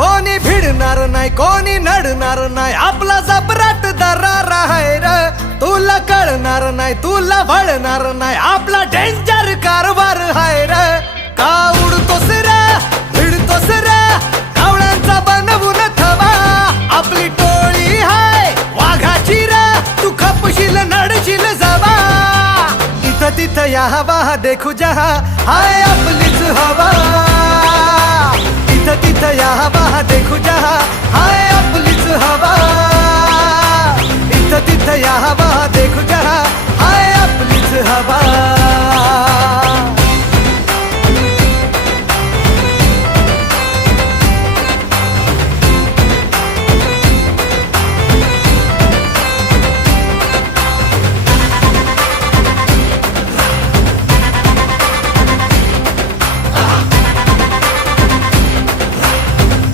कोणी भिडणार नाही कोणी नडणार नाही आपला जबराट दरार आहे र तुला कळणार नाही तुला वळणार नाही आपला डेंजर कारभार आहे र का उडतोस रे भिडतोस रे कावळ्यांचा बनवून थवा आपली टोळी हाय वाघाची रे तू खपशील नडशील जवा इथं तिथं या हवा देखू जहा हाय आपलीच हवा इथं तिथं या हवा देखू जहा हाय आपलीच हवा इथं तिथं या हवा देखू जहा हाय आपलीच हवा